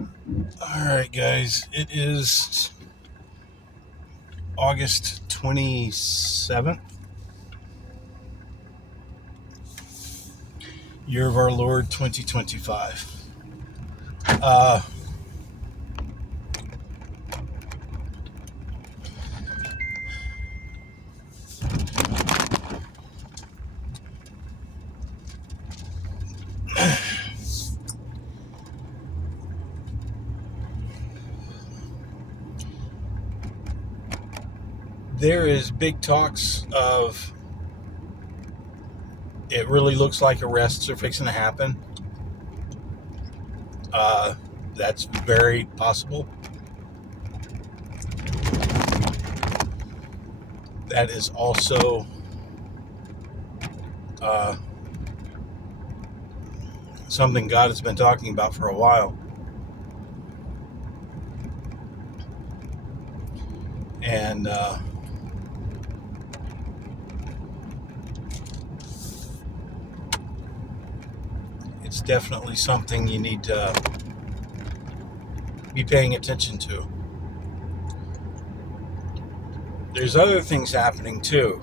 All right, guys. It is August 27th, year of our Lord 2025. Uh, there is big talks of it really looks like arrests are fixing to happen. That's very possible. That is also uh, something God has been talking about for a while. And it's definitely something you need to be paying attention to. There's other things happening too.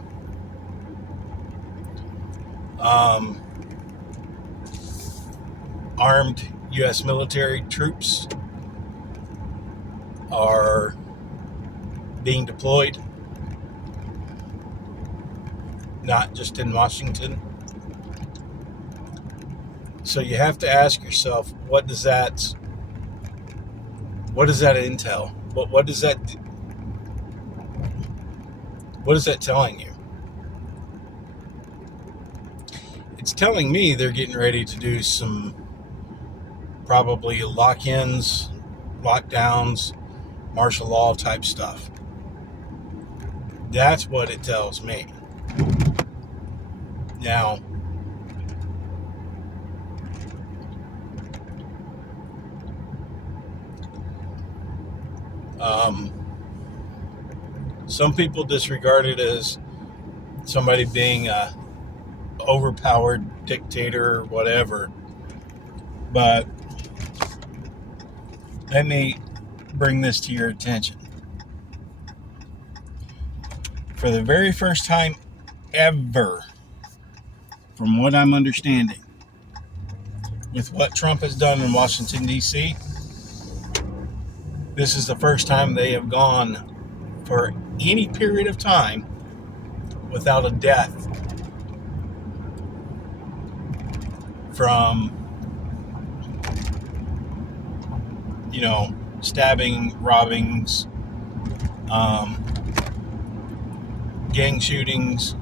Armed U.S. military troops are being deployed, not just in Washington. So you have to ask yourself, what does that entail? What is that telling you? It's telling me they're getting ready to do some probably lock-ins, lockdowns, martial law type stuff. That's what it tells me. Now, some people disregard it as somebody being a overpowered dictator or whatever. But let me bring this to your attention. For the very first time ever, from what I'm understanding, with what Trump has done in Washington, D.C., this is the first time they have gone for any period of time without a death from, stabbing, robbings, gang shootings,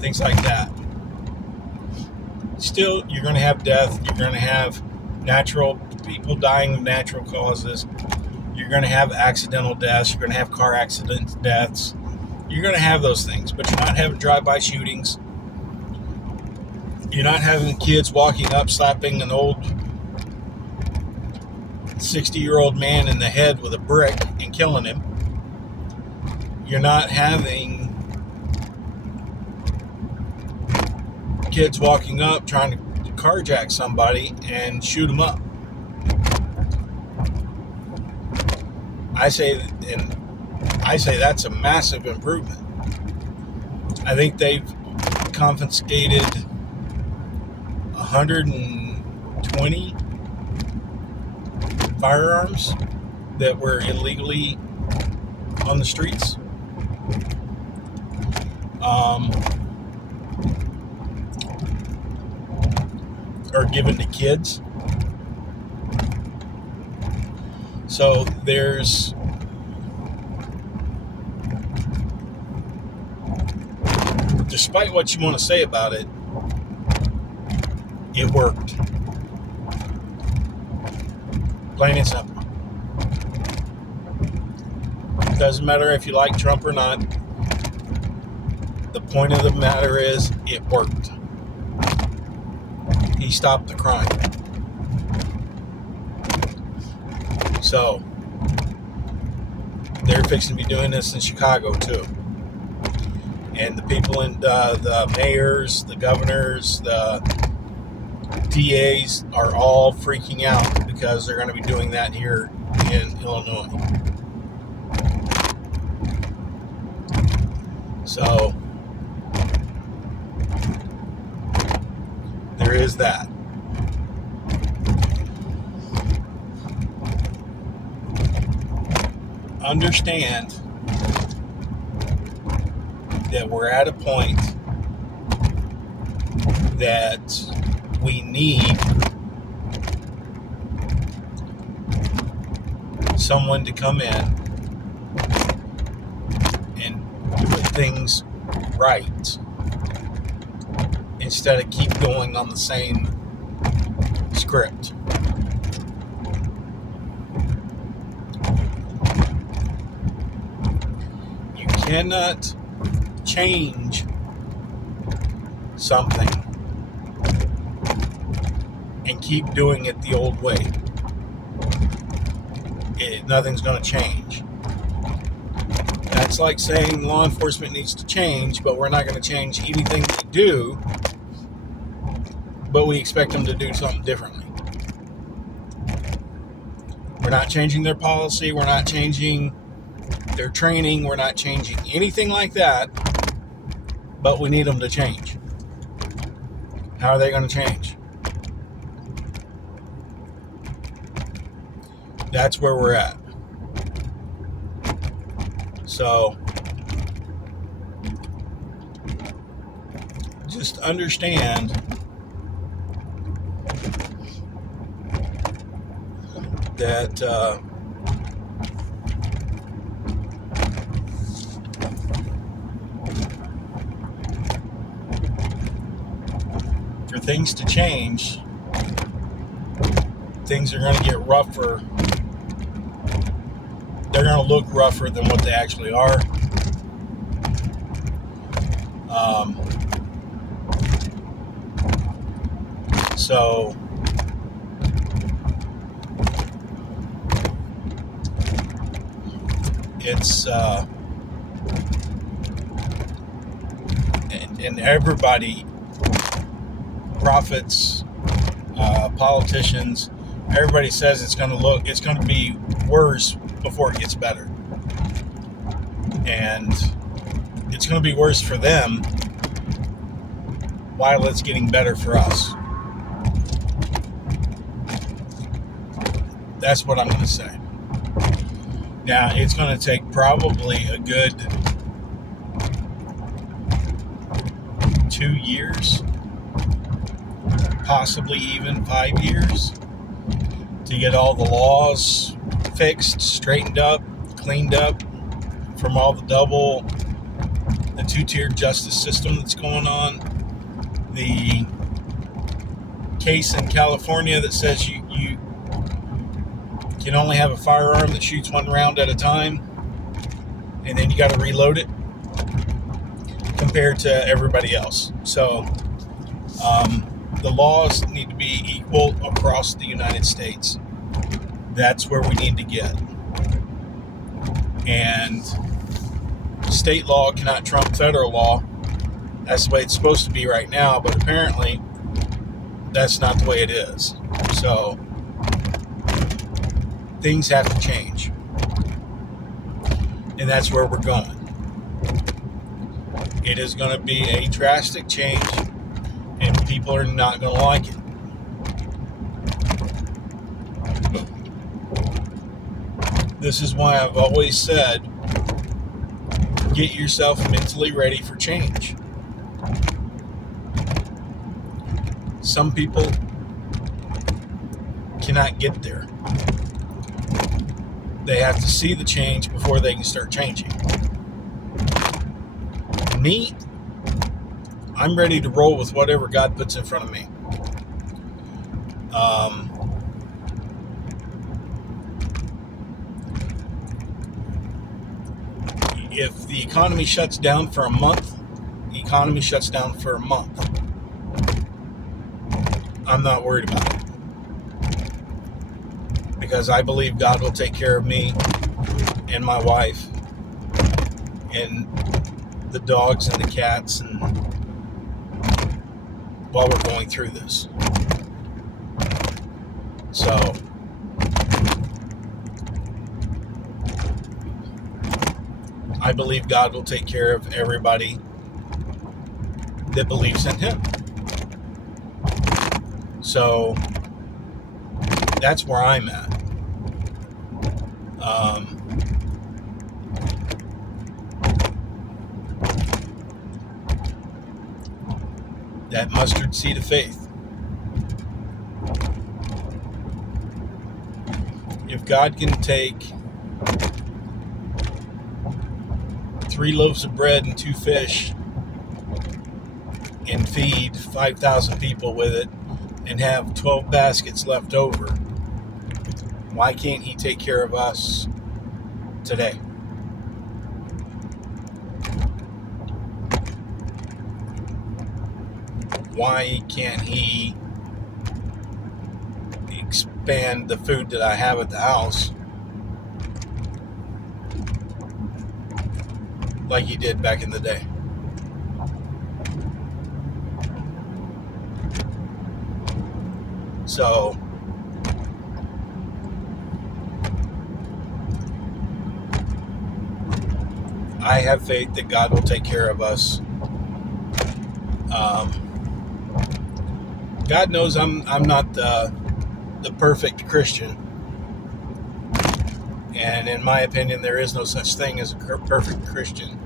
things like that. Still, you're going to have death. You're going to have natural people dying of natural causes. You're going to have accidental deaths. You're going to have car accident deaths. You're going to have those things, but you're not having drive-by shootings. You're not having kids walking up, slapping an old 60-year-old man in the head with a brick and killing him. You're not having kids walking up trying to carjack somebody and shoot them up. I say that's a massive improvement. I think they've confiscated 120 firearms that were illegally on the streets. Or given to kids. So there's despite what you want to say about it, it worked. Plain and simple. It doesn't matter if you like Trump or not. The point of the matter is, it worked. He stopped the crime. So, they're fixing to be doing this in Chicago too. And the people in the mayors, the governors, the DAs are all freaking out because they're going to be doing that here in Illinois. So there is that. Understand that we're at a point that we need someone to come in and put things right instead of keep going on the same script. You cannot change something and keep doing it the old way. Nothing's going to change. That's like saying law enforcement needs to change, but we're not going to change anything they do, but we expect them to do something differently. We're not changing their policy. We're not changing their training. We're not changing anything like that, but we need them to change. How are they going to change? That's where we're at. So just understand that for things to change, things are going to get rougher. They're going to look rougher than what they actually are. So it's and everybody, prophets, politicians, everybody says it's going to be worse before it gets better. And it's going to be worse for them while it's getting better for us. That's what I'm going to say. Now, it's going to take probably a good 2 years, possibly even 5 years, to get all the laws fixed, straightened up, cleaned up from all the two-tiered justice system that's going on. The case in California that says you can only have a firearm that shoots one round at a time, and then you got to reload it compared to everybody else. So the laws need to be equal across the United States. That's where we need to get. And state law cannot trump federal law. That's the way it's supposed to be right now, but apparently that's not the way it is. So things have to change. And that's where we're going. It is going to be a drastic change, and people are not going to like it. This is why I've always said, get yourself mentally ready for change. Some people cannot get there. They have to see the change before they can start changing. Me, I'm ready to roll with whatever God puts in front of me. If the economy shuts down for a month, the economy shuts down for a month. I'm not worried about it. Because I believe God will take care of me and my wife and the dogs and the cats and while we're going through this. So I believe God will take care of everybody that believes in Him. So that's where I'm at. That mustard seed of faith. If God can take 3 loaves of bread and 2 fish and feed 5,000 people with it and have 12 baskets left over, why can't He take care of us today? Why can't He expand the food that I have at the house like He did back in the day? So I have faith that God will take care of us. God knows I'm not the perfect Christian, and in my opinion, there is no such thing as a perfect Christian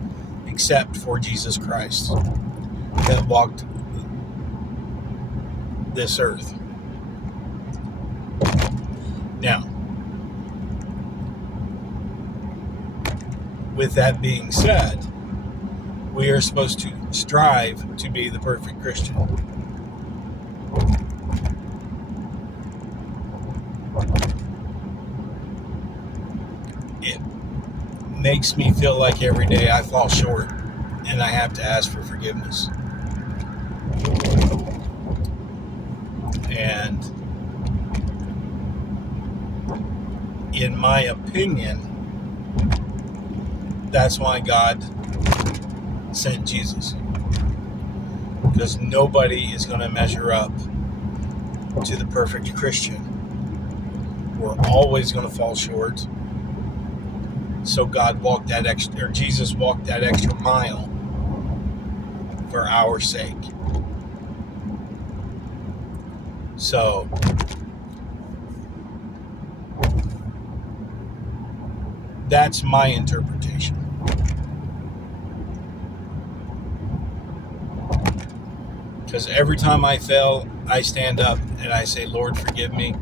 except for Jesus Christ that walked this earth. Now, with that being said, we are supposed to strive to be the perfect Christian. It makes me feel like every day I fall short and I have to ask for forgiveness. And in my opinion, that's why God sent Jesus. Because nobody is going to measure up to the perfect Christian. We're always going to fall short. So Jesus walked that extra mile for our sake. So that's my interpretation. Because every time I fail, I stand up and I say, Lord, forgive me.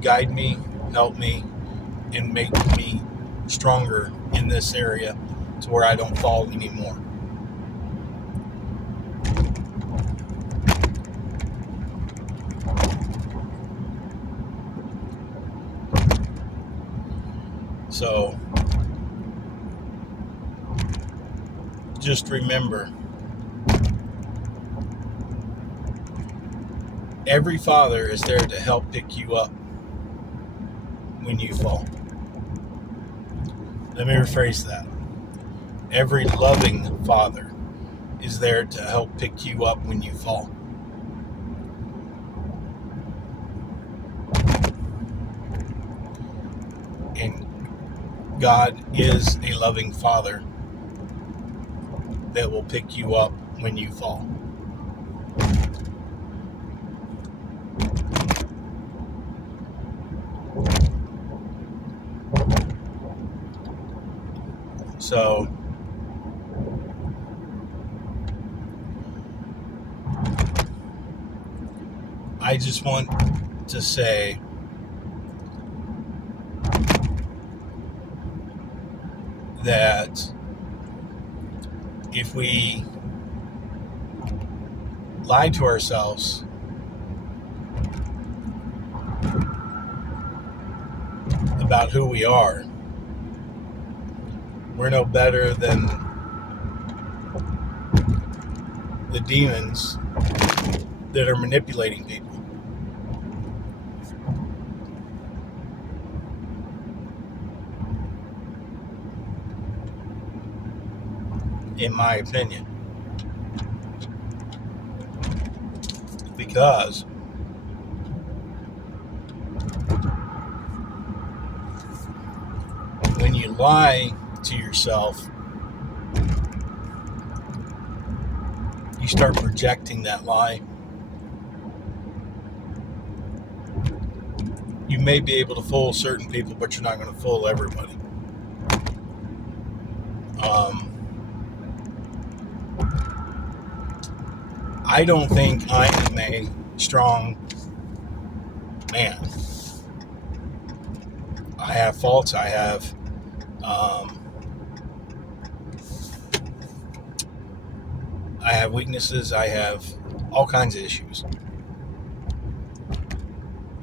Guide me, help me, and make me stronger in this area to where I don't fall anymore. So just remember, every father is there to help pick you up when you fall. Let me rephrase that. Every loving father is there to help pick you up when you fall. And God is a loving father that will pick you up when you fall. So I just want to say that if we lie to ourselves about who we are, we're no better than the demons that are manipulating people. In my opinion. because when you lie to yourself, you start projecting that lie. You may be able to fool certain people, but you're not going to fool everybody. I don't think I am a strong man. I have faults. I have weaknesses. I have all kinds of issues.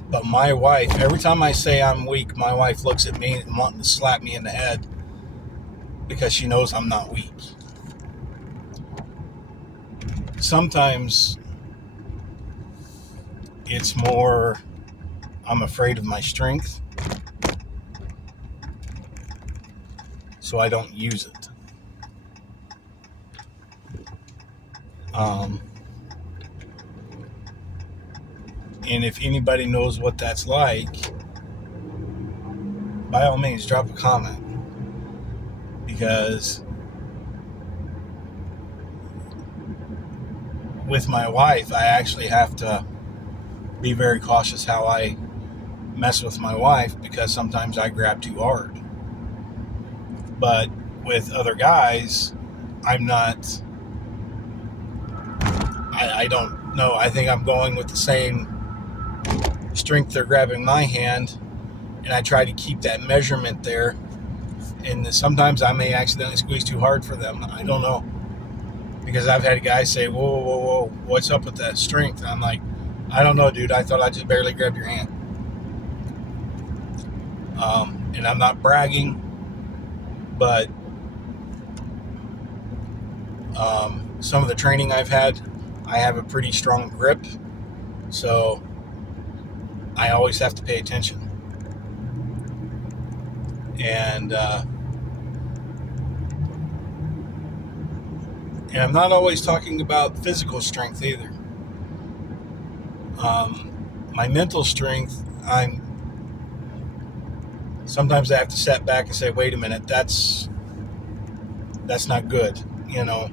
But my wife, every time I say I'm weak, my wife looks at me and wanting to slap me in the head because she knows I'm not weak. Sometimes it's more I'm afraid of my strength, so I don't use it. And if anybody knows what that's like, by all means, drop a comment. Because with my wife, I actually have to be very cautious how I mess with my wife, because sometimes I grab too hard. But with other guys, I'm not, I don't know. I think I'm going with the same strength they're grabbing my hand, and I try to keep that measurement there. And sometimes I may accidentally squeeze too hard for them. I don't know. Because I've had guys say, whoa, what's up with that strength? And I'm like, I don't know, dude. I thought I just barely grabbed your hand. And I'm not bragging, but some of the training I've had, I have a pretty strong grip. So I always have to pay attention. And I'm not always talking about physical strength either. My mental strength, sometimes I have to step back and say, wait a minute, that's not good. You know,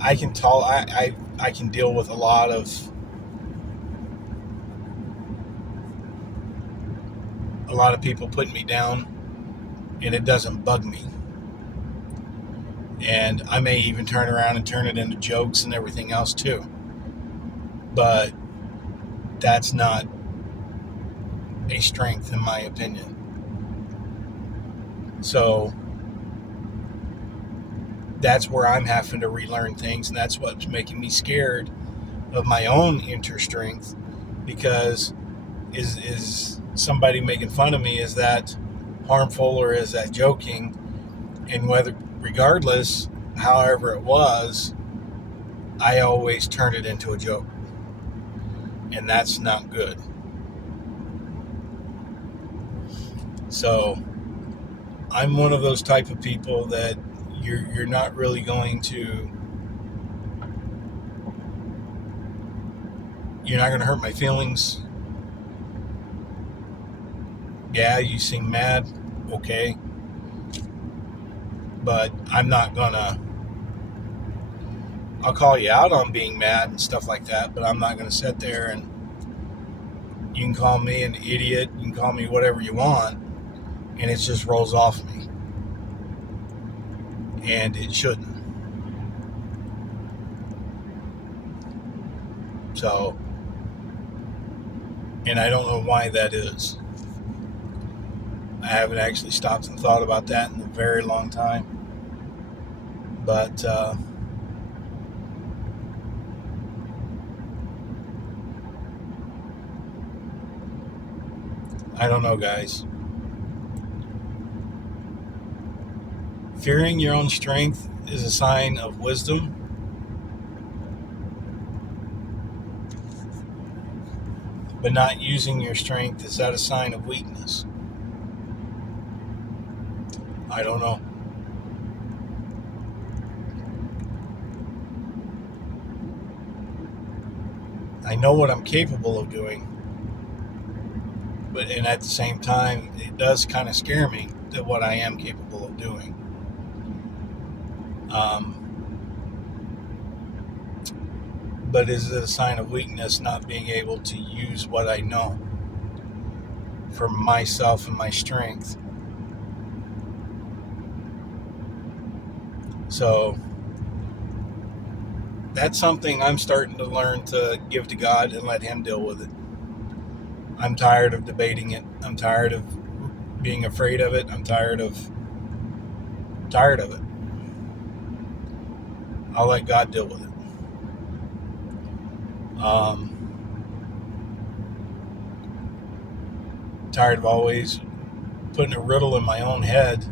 I can deal with a lot of people putting me down, and it doesn't bug me. And I may even turn around and turn it into jokes and everything else too. But that's not a strength in my opinion. So that's where I'm having to relearn things, and that's what's making me scared of my own inner strength, because is somebody making fun of me, is that harmful or is that joking? And regardless, however it was, I always turn it into a joke, and that's not good. So I'm one of those type of people that you're not really going to, you're not going to hurt my feelings. Yeah, you seem mad, okay, but I'm not gonna, I'll call you out on being mad and stuff like that, but I'm not gonna sit there and, you can call me an idiot, you can call me whatever you want, and it just rolls off me. And it shouldn't. So, and I don't know why that is. I haven't actually stopped and thought about that in a very long time. But I don't know, guys. Fearing your own strength is a sign of wisdom. But not using your strength, is that a sign of weakness? I don't know. I know what I'm capable of doing, and at the same time, it does kind of scare me that what I am capable of doing. But is it a sign of weakness not being able to use what I know for myself and my strength? So that's something I'm starting to learn to give to God and let Him deal with it. I'm tired of debating it. I'm tired of being afraid of it. I'm tired of it. I'll let God deal with it. Tired of always putting a riddle in my own head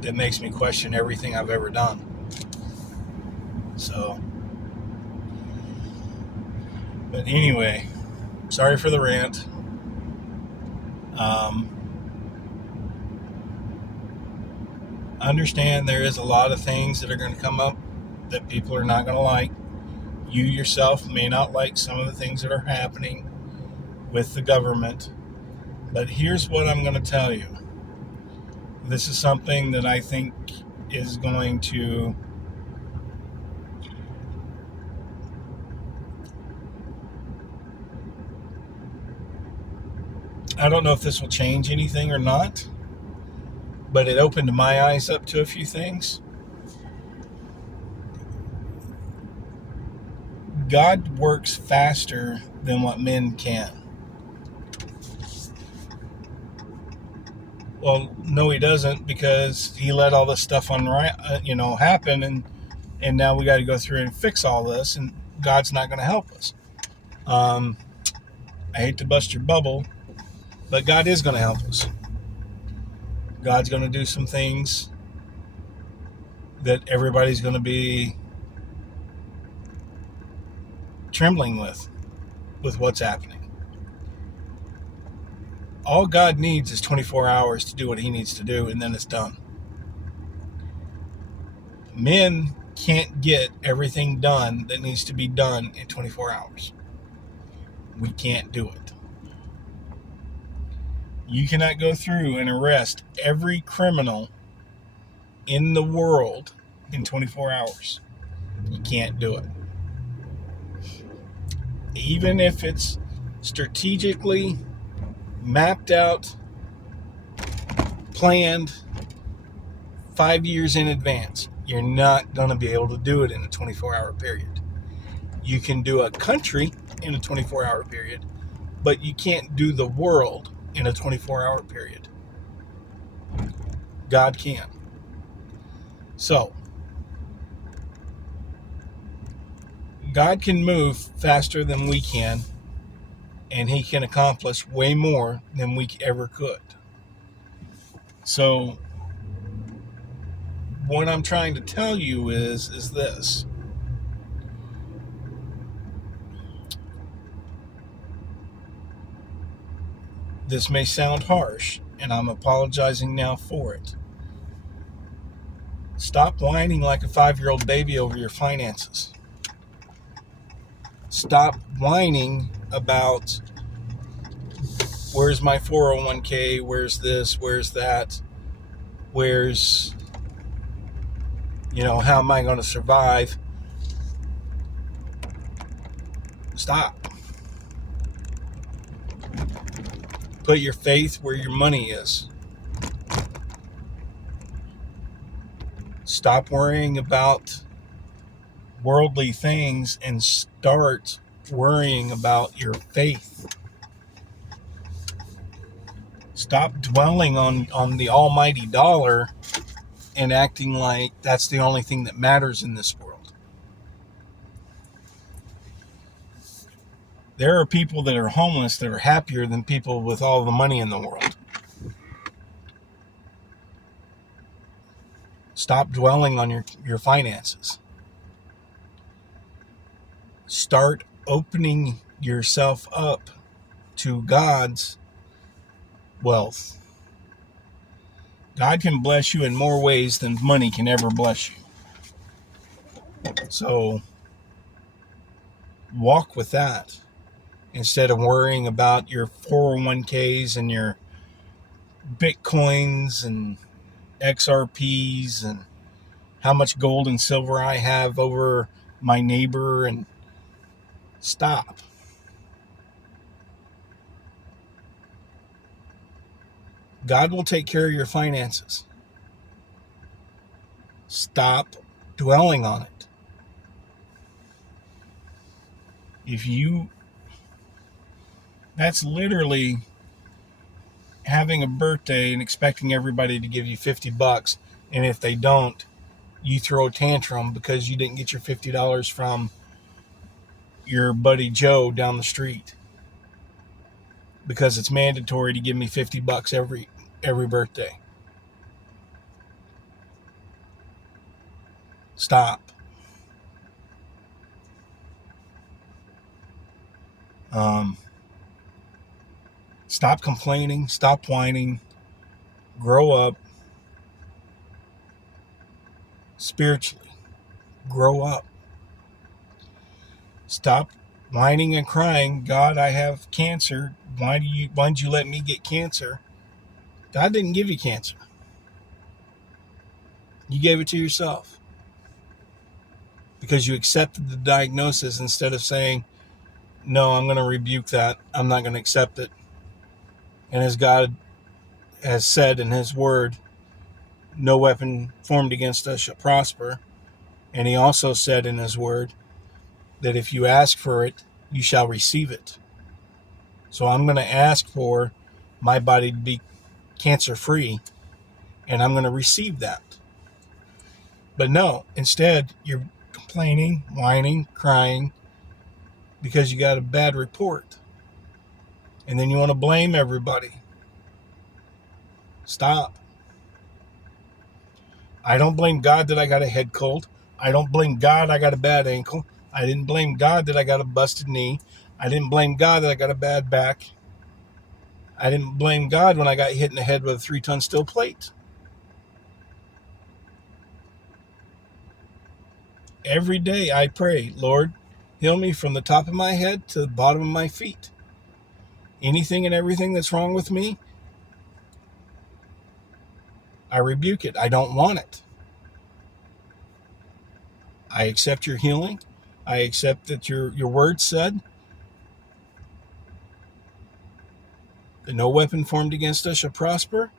that makes me question everything I've ever done. So, but anyway, sorry for the rant. Understand there is a lot of things that are going to come up that people are not going to like. You yourself may not like some of the things that are happening with the government, but here's what I'm going to tell you. This is something that I think is going to I don't know if this will change anything or not, but it opened my eyes up to a few things. God works faster than what men can. Well, no, He doesn't, because He let all this stuff happen, and now we got to go through and fix all this, and God's not going to help us. I hate to bust your bubble, but God is going to help us. God's going to do some things that everybody's going to be trembling with what's happening. All God needs is 24 hours to do what He needs to do, and then it's done. Men can't get everything done that needs to be done in 24 hours. We can't do it. You cannot go through and arrest every criminal in the world in 24 hours. You can't do it. Even if it's strategically mapped out, planned 5 years in advance, you're not going to be able to do it in a 24-hour period. You can do a country in a 24-hour period, but you can't do the world in a 24-hour period. God can. So, God can move faster than we can, and He can accomplish way more than we ever could. So, what I'm trying to tell you is this. This may sound harsh, and I'm apologizing now for it. Stop whining like a 5-year-old baby over your finances. Stop whining about, where's my 401k, where's this, where's that, where's, how am I going to survive? Stop. Put your faith where your money is. Stop worrying about worldly things and start worrying about your faith. Stop dwelling on the almighty dollar and acting like that's the only thing that matters in this world. There are people that are homeless that are happier than people with all the money in the world. Stop dwelling on your finances. Start opening yourself up to God's wealth. God can bless you in more ways than money can ever bless you. So walk with that instead of worrying about your 401ks and your Bitcoins and XRPs and how much gold and silver I have over my neighbor. And stop. God will take care of your finances. Stop dwelling on it. That's literally having a birthday and expecting everybody to give you $50. And if they don't, you throw a tantrum because you didn't get your $50 from your buddy Joe down the street. Because it's mandatory to give me $50 every birthday. Stop. Stop complaining. Stop whining. Grow up. Spiritually. Grow up. Stop whining and crying. God, I have cancer. Why did you let me get cancer? God didn't give you cancer. You gave it to yourself. Because you accepted the diagnosis instead of saying, no, I'm going to rebuke that. I'm not going to accept it. And as God has said in his word, no weapon formed against us shall prosper. And he also said in his word that if you ask for it, you shall receive it. So I'm going to ask for my body to be cancer-free, and I'm going to receive that. But no, instead, you're complaining, whining, crying, because you got a bad report. And then you want to blame everybody. Stop. I don't blame God that I got a head cold. I don't blame God I got a bad ankle. I didn't blame God that I got a busted knee. I didn't blame God that I got a bad back. I didn't blame God when I got hit in the head with a 3-ton steel plate. Every day I pray, Lord, heal me from the top of my head to the bottom of my feet. Anything and everything that's wrong with me, I rebuke it. I don't want it. I accept your healing. I accept that your word said that no weapon formed against us shall prosper,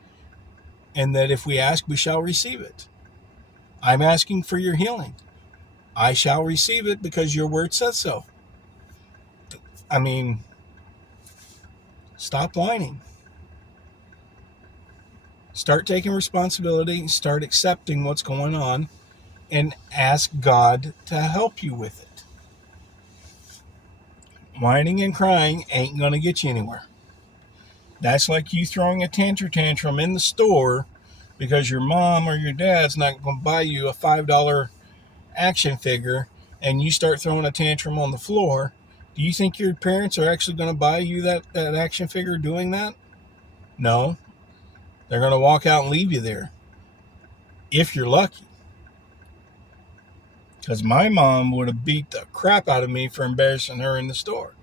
and that if we ask, we shall receive it. I'm asking for your healing. I shall receive it because your word says so. I mean, stop whining. Start taking responsibility, start accepting what's going on, and ask God to help you with it. Whining and crying ain't going to get you anywhere. That's like you throwing a tantrum in the store because your mom or your dad's not going to buy you a $5 action figure, and you start throwing a tantrum on the floor. Do you think your parents are actually going to buy you that action figure doing that? No. They're going to walk out and leave you there. If you're lucky. Because my mom would have beat the crap out of me for embarrassing her in the store.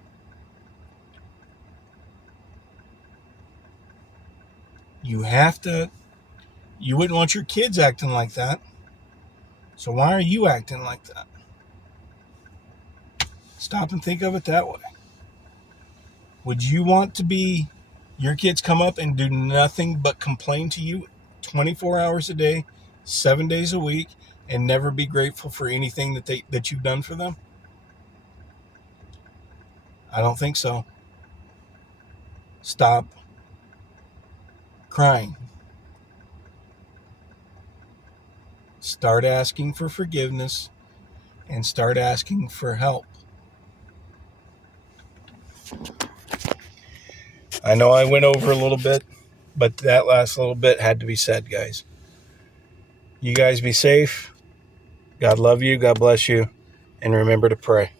You wouldn't want your kids acting like that. So why are you acting like that? Stop and think of it that way. Would you want to be your kids come up and do nothing but complain to you 24 hours a day, 7 days a week, and never be grateful for anything that you've done for them? I don't think so. Stop crying. Start asking for forgiveness and start asking for help. I know I went over a little bit, but that last little bit had to be said, guys. You guys be safe. God love you. God bless you. And remember to pray.